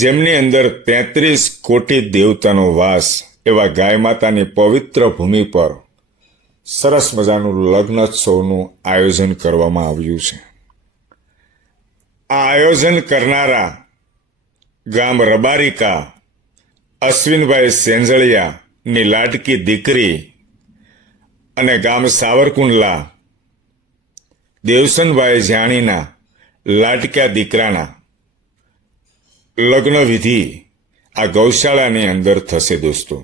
જેમની અંદર 33 કોટી દેવતાનો વાસ એવા ગાય માતાની પવિત્ર ભૂમિ પર સરસ મજાનું લગ્નોત્સવનું આયોજન કરવામાં આવ્યું છે. આ આયોજન કરનારા ગામ રબારિકા અશ્વિનભાઈ સેંજળિયાની લાડકી દીકરી અને ગામ સાવરકુંડલા દેવસનભાઈ જાણીના લાડક્યા દીકરાના લગ્ન વિધિ આ ગૌશાળાની અંદર થશે. દોસ્તો,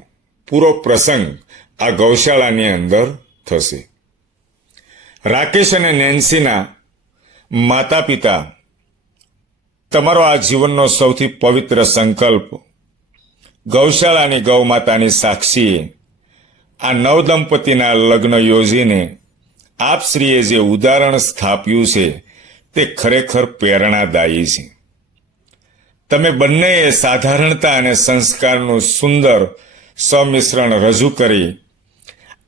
પૂરો પ્રસંગ આ ગૌશાળાની અંદર થશે. રાકેશ અને નેન્સીના માતા પિતા, તમારો આ જીવનનો સૌથી પવિત્ર સંકલ્પ ગૌશાળાની ગૌ માતાની સાક્ષીએ આ નવદંપતિના લગ્ન યોજીને આપશ્રીએ જે ઉદાહરણ સ્થાપ્યું છે તે ખરેખર પ્રેરણાદાયી છે. તમે બંનેએ સાધારણતા અને સંસ્કારનું સુંદર સંમિશ્રણ રજૂ કરી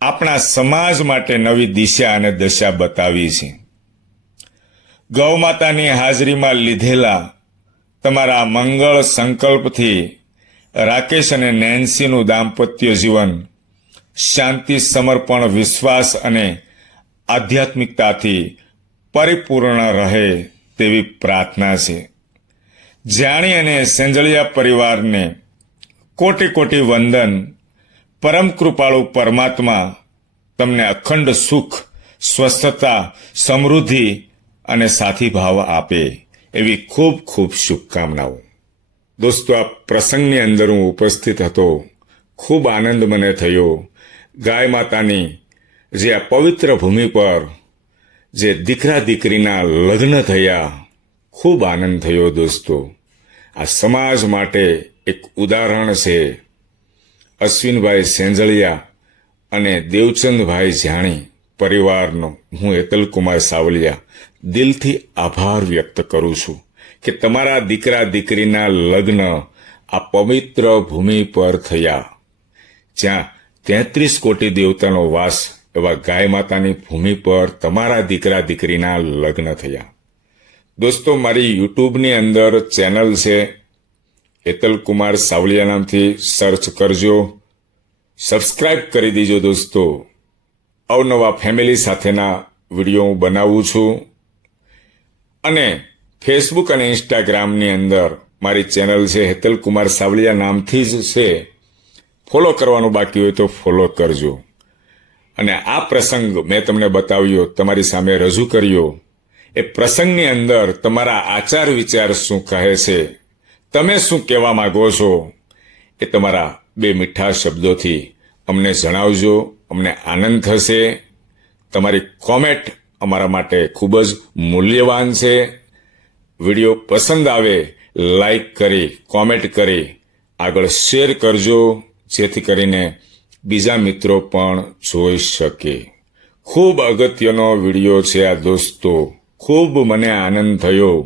આપણા સમાજ માટે નવી દિશા અને દશા બતાવી છે. ગૌમાતાની હાજરીમાં લીધેલા તમારા મંગળ સંકલ્પથી રાકેશ અને નેન્સીનું દાંપત્ય જીવન શાંતિ, સમર્પણ, વિશ્વાસ અને આધ્યાત્મિકતાથી પરિપૂર્ણ રહે તેવી પ્રાર્થના છે. જાણી અને સેંજળિયા પરિવારને કોટી કોટી વંદન. પરમ કૃપાળુ પરમાત્મા તમને અખંડ સુખ, સ્વસ્થતા, સમૃદ્ધિ અને સાથી ભાવ આપે એવી ખૂબ ખૂબ શુભકામનાઓ. દોસ્તો, આ પ્રસંગની અંદર હું ઉપસ્થિત હતો. ખૂબ આનંદ મને થયો. ગાય માતાની જે આ પવિત્ર ભૂમિ પર જે દીકરા દીકરીના લગ્ન થયા, ખૂબ આનંદ થયો. દોસ્તો, આ સમાજ માટે એક ઉદાહરણ છે. અશ્વિનભાઈ સેંજળિયા અને દેવચંદભાઈ જાણી પરિવારનો હું હેતલકુમાર સાવલિયા દિલથી આભાર વ્યક્ત કરું છું કે તમારા દીકરા દીકરીના લગ્ન આ પવિત્ર ભૂમિ પર થયા, જ્યાં 33 કોટી દેવતાનો વાસ એવા ગાય માતાની ભૂમિ પર તમારા દીકરા દીકરીના લગ્ન થયા. દોસ્તો, મારી યુટ્યુબની અંદર ચેનલ છે, હેતલકુમાર સાવલિયા નામથી સર્ચ કરજો, સબસ્ક્રાઇબ કરી દીજો. દોસ્તો, અવનવા ફેમિલી સાથેના વિડીયો હું બનાવું છું અને ફેસબુક અને ઇન્સ્ટાગ્રામની અંદર મારી ચેનલ છે હેતલકુમાર સાવલિયા નામથી જ છે. ફોલો કરવાનું બાકી હોય તો ફોલો કરજો. અને આ પ્રસંગ મેં તમને બતાવ્યો, તમારી સામે રજૂ કર્યો. એ પ્રસંગની અંદર તમારા આચાર વિચાર શું કહે છે, તમે શું કહેવા માંગો છો, એ તમારા 2 મીઠા શબ્દોથી અમને જણાવજો. અમને આનંદ થશે. તમારી કોમેન્ટ અમારા માટે ખૂબ જ મૂલ્યવાન છે. વિડીયો પસંદ આવે લાઈક કરી, કોમેન્ટ કરી આગળ શેર કરજો, જેથી કરીને બીજા મિત્રો પણ જોઈ શકે. ખૂબ અગત્યનો વિડીયો છે આ. દોસ્તો, ખૂબ મને આનંદ થયો.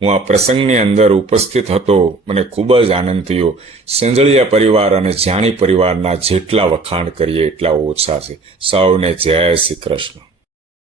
હું આ પ્રસંગની અંદર ઉપસ્થિત હતો. મને ખૂબ જ આનંદ થયો. સેંજળિયા પરિવાર અને જાણી પરિવારના જેટલા વખાણ કરીએ એટલા ઓછા છે. સૌને જય શ્રી કૃષ્ણ.